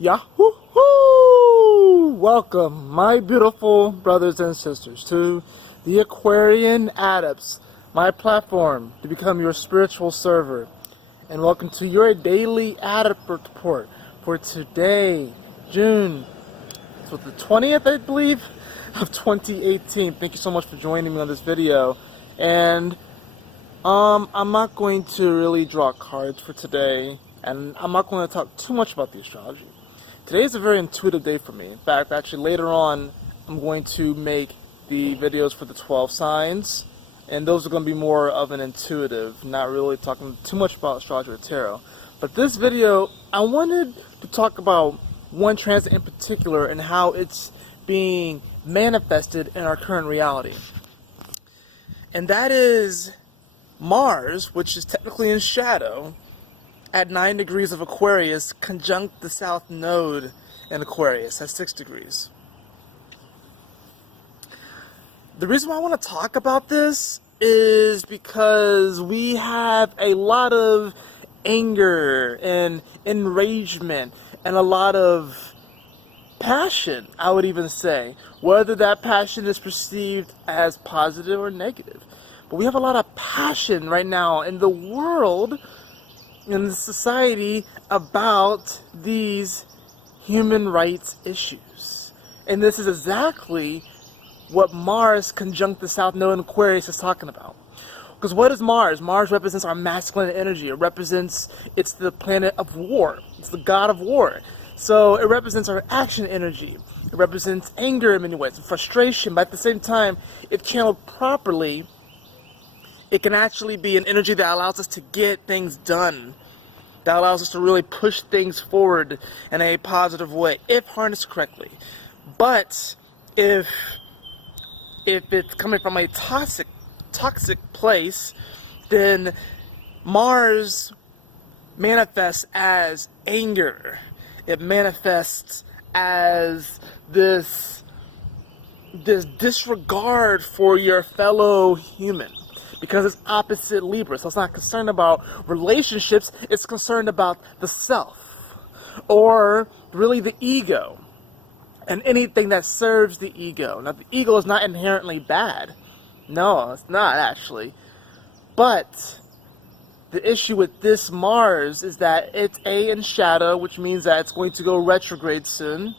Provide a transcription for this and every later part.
Yahoo! Welcome, my beautiful brothers and sisters, to the Aquarian Adepts, my platform to become your spiritual server. And welcome to your daily Adept report for today, June the 20th, I believe, of 2018. Thank you so much for joining me on this video. And I'm not going to really draw cards for today, and I'm not going to talk too much about the astrology. Today is a very intuitive day for me. In fact, actually later on, I'm going to make the videos for the 12 signs, and those are going to be more of an intuitive, not really talking too much about astrology or tarot. But this video, I wanted to talk about one transit in particular and how it's being manifested in our current reality. And that is Mars, which is technically in shadow, at 9 degrees of Aquarius, conjunct the south node in Aquarius at 6 degrees. The reason why I want to talk about this is because we have a lot of anger and enragement and a lot of passion, I would even say, whether that passion is perceived as positive or negative. But we have a lot of passion right now in the world, in the society, about these human rights issues. And this is exactly what Mars conjunct the South Node in Aquarius is talking about. Because what is Mars? Mars represents our masculine energy. It's the planet of war. It's the god of war. So it represents our action energy. It represents anger in many ways, and frustration, but at the same time, if channeled properly, it can actually be an energy that allows us to get things done, that allows us to really push things forward in a positive way, if harnessed correctly. But if it's coming from a toxic place, then Mars manifests as anger. It manifests as this disregard for your fellow human, because it's opposite Libra. So it's not concerned about relationships, it's concerned about the self, or really the ego, and anything that serves the ego. Now, the ego is not inherently bad. No, it's not actually. But the issue with this Mars is that it's in shadow, which means that it's going to go retrograde soon.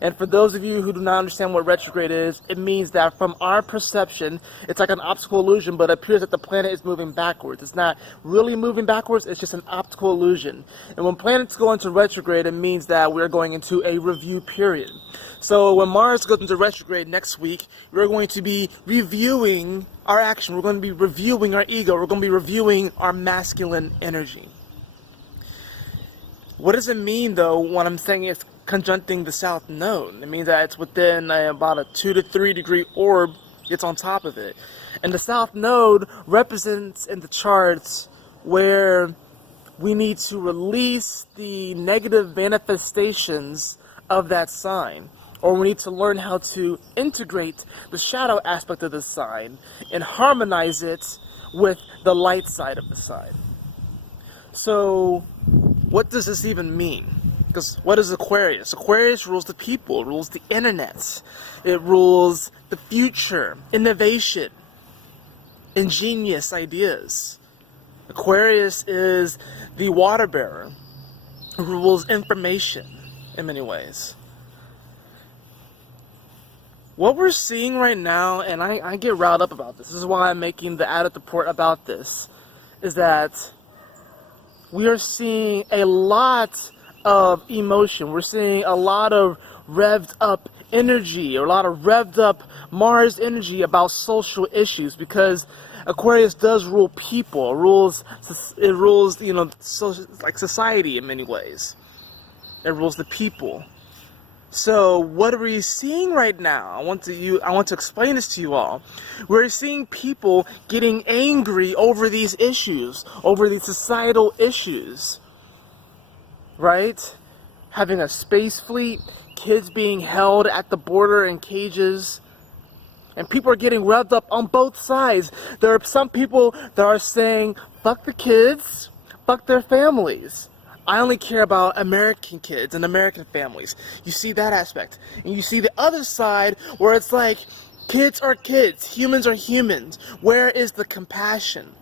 And for those of you who do not understand what retrograde is, it means that from our perception, it's like an optical illusion, but it appears that the planet is moving backwards. It's not really moving backwards, it's just an optical illusion. And when planets go into retrograde, it means that we're going into a review period. So when Mars goes into retrograde next week, we're going to be reviewing our action. We're going to be reviewing our ego. We're going to be reviewing our masculine energy. What does it mean, though, when I'm saying it's conjuncting the south node? It means that it's within about a 2 to 3 degree orb gets on top of it. And the south node represents in the charts where we need to release the negative manifestations of that sign, or we need to learn how to integrate the shadow aspect of the sign and harmonize it with the light side of the sign. So what does this even mean? Because what is Aquarius? Aquarius rules the people, it rules the internet, it rules the future, innovation, ingenious ideas. Aquarius is the water bearer, it rules information in many ways. What we're seeing right now, and I get riled up about this is why I'm making the Adept report about this, is that we are seeing a lot of emotion. We're seeing a lot of revved up energy, or a lot of revved up Mars energy about social issues, because Aquarius does rule people. It rules, like society in many ways. It rules the people. So what are we seeing right now? I want to explain this to you all. We're seeing people getting angry over these issues, over these societal issues. Right? Having a space fleet, kids being held at the border in cages, and people are getting revved up on both sides. There are some people that are saying, fuck the kids, fuck their families. I only care about American kids and American families. You see that aspect. And you see the other side where it's like, kids are kids, humans are humans. Where is the compassion?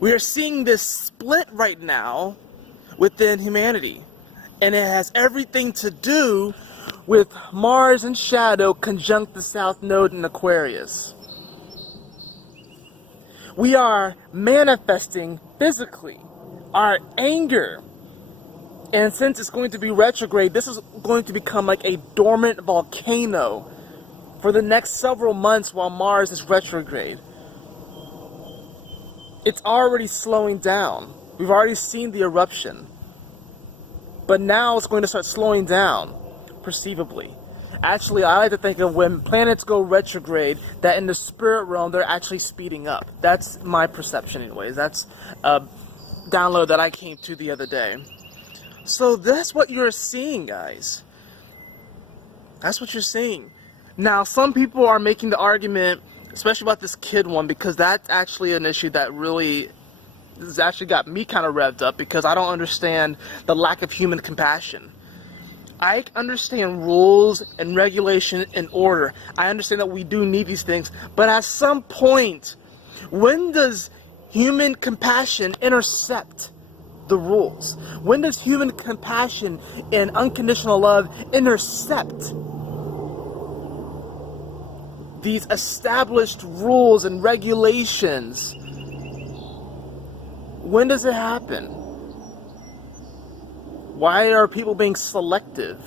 We are seeing this split right now within humanity. And it has everything to do with Mars and shadow conjunct the South Node in Aquarius. We are manifesting physically our anger. And since it's going to be retrograde, this is going to become like a dormant volcano for the next several months while Mars is retrograde. It's already slowing down. We've already seen the eruption. But now it's going to start slowing down, perceivably. Actually, I like to think of when planets go retrograde, that in the spirit realm, they're actually speeding up. That's my perception anyways. That's a download that I came to the other day. So that's what you're seeing, guys. That's what you're seeing. Now, some people are making the argument, especially about this kid one, because that's actually an issue that really has actually got me kind of revved up, because I don't understand the lack of human compassion. I understand rules and regulation and order. I understand that we do need these things. But at some point, when does human compassion intercept the rules? When does human compassion and unconditional love intercept these established rules and regulations? When does it happen? Why are people being selective?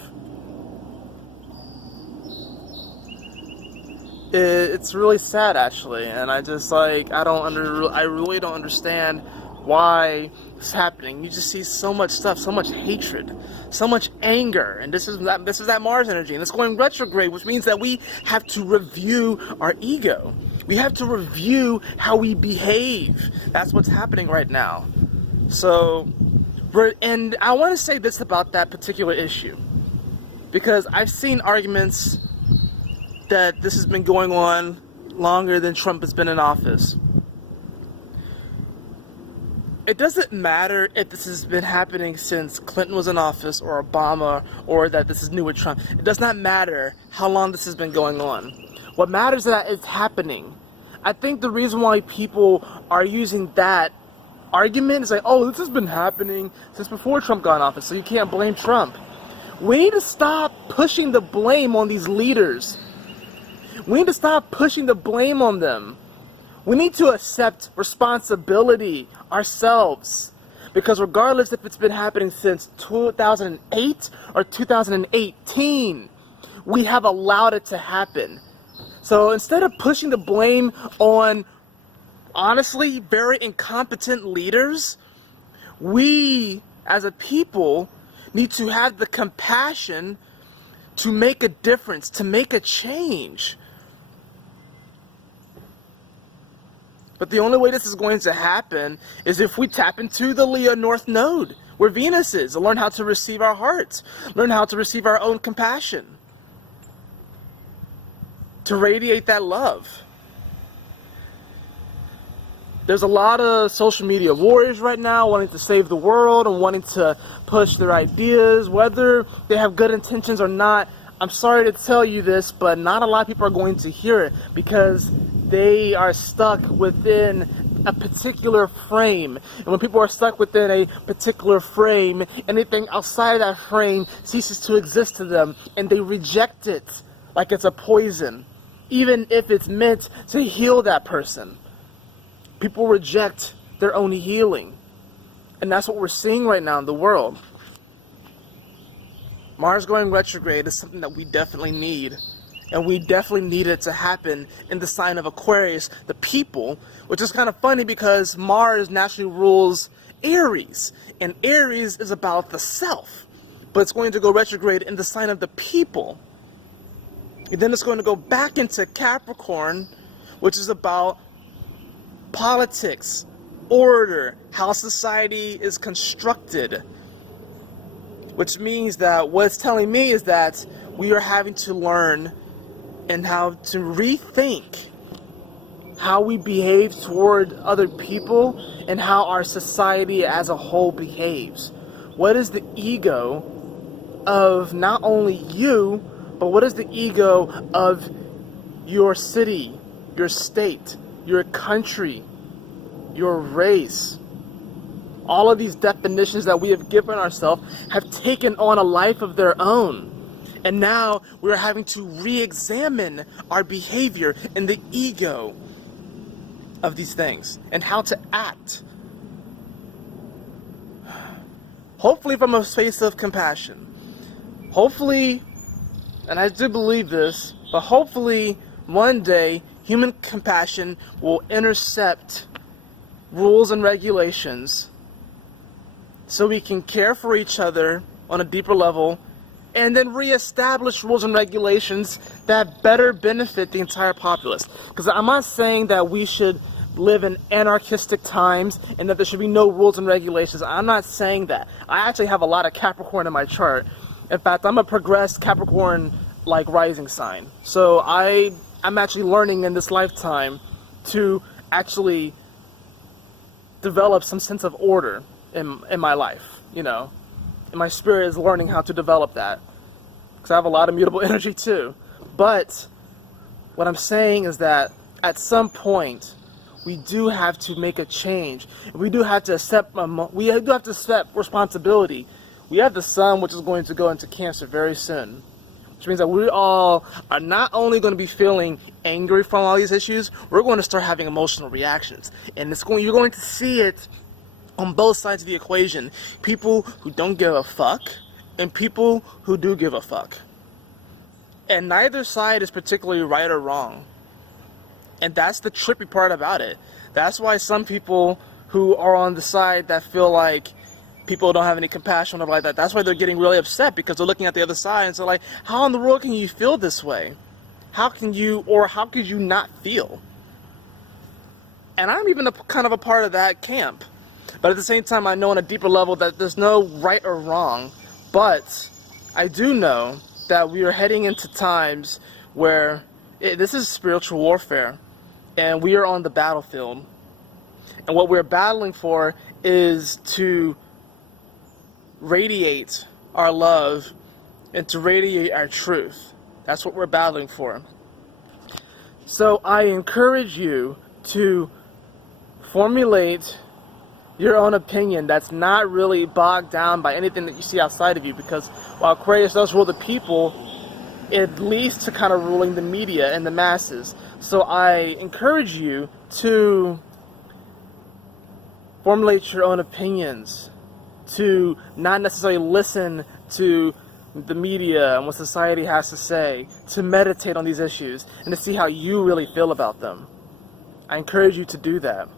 It's really sad, actually, and I just I really don't understand why it's happening. You just see so much stuff, so much hatred, so much anger, and this is that Mars energy, and it's going retrograde, which means that we have to review our ego. We have to review how we behave. That's what's happening right now. So. And I want to say this about that particular issue, because I've seen arguments that this has been going on longer than Trump has been in office. It doesn't matter if this has been happening since Clinton was in office or Obama, or that this is new with Trump. It does not matter how long this has been going on. What matters is that it's happening. I think the reason why people are using that argument is like, oh, this has been happening since before Trump got in office, so you can't blame Trump. We need to stop pushing the blame on these leaders. We need to stop pushing the blame on them. We need to accept responsibility ourselves. Because regardless if it's been happening since 2008 or 2018, we have allowed it to happen. So instead of pushing the blame on honestly very incompetent leaders, we as a people need to have the compassion to make a difference, to make a change. But the only way this is going to happen is if we tap into the Leo North Node, where Venus is, and learn how to receive our hearts, learn how to receive our own compassion, to radiate that love. There's a lot of social media warriors right now wanting to save the world and wanting to push their ideas, whether they have good intentions or not. I'm sorry to tell you this, but not a lot of people are going to hear it because they are stuck within a particular frame. And when people are stuck within a particular frame, anything outside of that frame ceases to exist to them, and they reject it like it's a poison, even if it's meant to heal that person. People reject their own healing. And that's what we're seeing right now in the world. Mars going retrograde is something that we definitely need. And we definitely need it to happen in the sign of Aquarius, the people, which is kind of funny because Mars naturally rules Aries. And Aries is about the self. But it's going to go retrograde in the sign of the people. And then it's going to go back into Capricorn, which is about politics, order, how society is constructed. Which means that what it's telling me is that we are having to learn and how to rethink how we behave toward other people and how our society as a whole behaves. What is the ego of not only you, but what is the ego of your city, your state, your country, your race? All of these definitions that we have given ourselves have taken on a life of their own. And now we're having to re-examine our behavior and the ego of these things and how to act. Hopefully from a space of compassion. Hopefully, and I do believe this, but hopefully one day human compassion will intercept rules and regulations so we can care for each other on a deeper level and then reestablish rules and regulations that better benefit the entire populace. Because I'm not saying that we should live in anarchistic times and that there should be no rules and regulations. I'm not saying that. I actually have a lot of Capricorn in my chart. In fact, I'm a progressed Capricorn like rising sign. So I'm actually learning in this lifetime to actually develop some sense of order in my life, you know. And my spirit is learning how to develop that. Because I have a lot of mutable energy too. But what I'm saying is that at some point we do have to make a change. We do have to accept responsibility. We have the sun, which is going to go into Cancer very soon. Which means that we all are not only going to be feeling angry from all these issues, we're going to start having emotional reactions. And you're going to see it on both sides of the equation. People who don't give a fuck and people who do give a fuck. And neither side is particularly right or wrong. And that's the trippy part about it. That's why some people who are on the side that feel like people don't have any compassion or like that, that's why they're getting really upset, because they're looking at the other side and they're like, how in the world can you feel this way? How could you not feel? And I'm even kind of a part of that camp. But at the same time, I know on a deeper level that there's no right or wrong. But I do know that we are heading into times where this is spiritual warfare. And we are on the battlefield. And what we're battling for is to radiate our love and to radiate our truth. That's what we're battling for. So I encourage you to formulate your own opinion that's not really bogged down by anything that you see outside of you, because while Aquarius does rule the people, it leads to kind of ruling the media and the masses. So I encourage you to formulate your own opinions, to not necessarily listen to the media and what society has to say, to meditate on these issues and to see how you really feel about them. I encourage you to do that.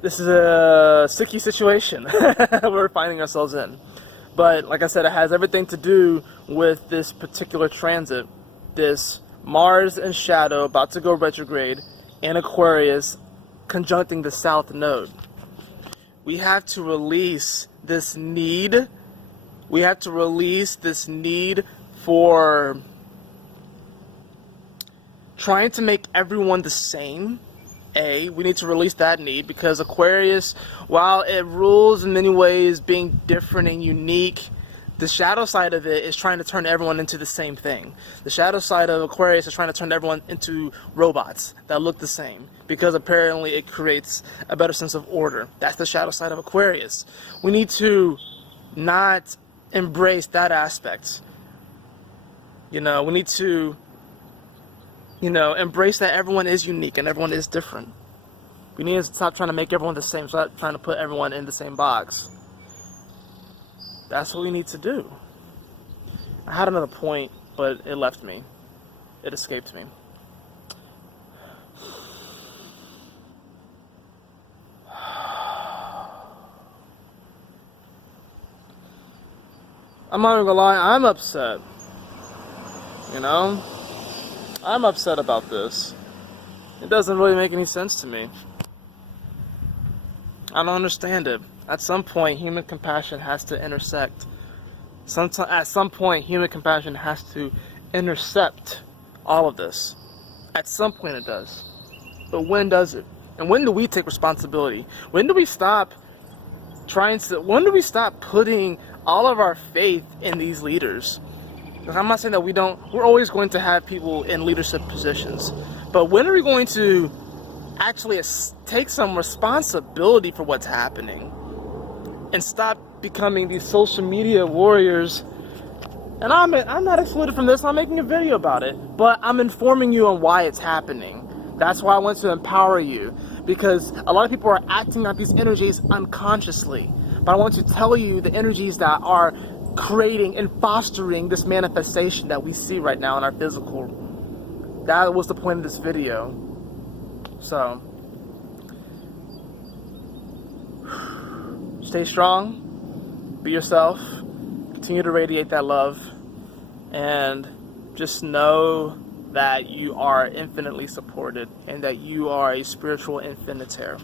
This is a sticky situation we're finding ourselves in. But like I said, it has everything to do with this particular transit, this Mars in shadow about to go retrograde in Aquarius conjuncting the South Node. We have to release this need. We have to release this need for trying to make everyone the same. We need to release that need, because Aquarius, while it rules in many ways being different and unique, the shadow side of it is trying to turn everyone into the same thing. The shadow side of Aquarius is trying to turn everyone into robots that look the same, because apparently it creates a better sense of order. That's the shadow side of Aquarius. We need to not embrace that aspect. You know, we need to embrace that everyone is unique and everyone is different. We need to stop trying to make everyone the same, stop trying to put everyone in the same box. That's what we need to do. I had another point, but it left me. It escaped me. I'm not even gonna lie, I'm upset. You know? I'm upset about this. It doesn't really make any sense to me. I don't understand it. At some point, human compassion has to intersect. At some point, human compassion has to intercept all of this. At some point it does. But when does it? And when do we take responsibility? When do we stop when do we stop putting all of our faith in these leaders? I'm not saying that we're always going to have people in leadership positions, but when are we going to actually take some responsibility for what's happening and stop becoming these social media warriors? And I'm not excluded from this. I'm making a video about it, but I'm informing you on why it's happening. That's why I want to empower you, because a lot of people are acting out these energies unconsciously. But I want to tell you the energies that are creating and fostering this manifestation that we see right now in our physical. That was the point of this video. So, stay strong, be yourself, continue to radiate that love, and just know that you are infinitely supported and that you are a spiritual infinitaire.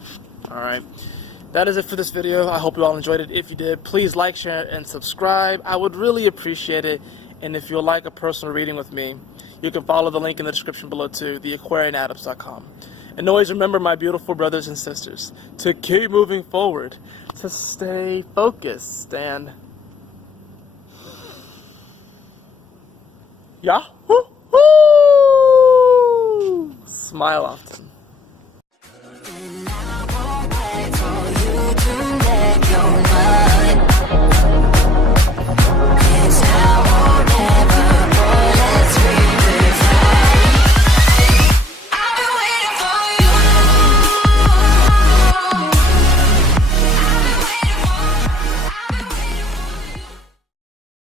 Alright, that is it for this video. I hope you all enjoyed it. If you did, please like, share, and subscribe. I would really appreciate it. And if you'd like a personal reading with me, you can follow the link in the description below to theaquarianadepts.com. And always remember, my beautiful brothers and sisters, to keep moving forward, to stay focused, and Yahoo! Smile often.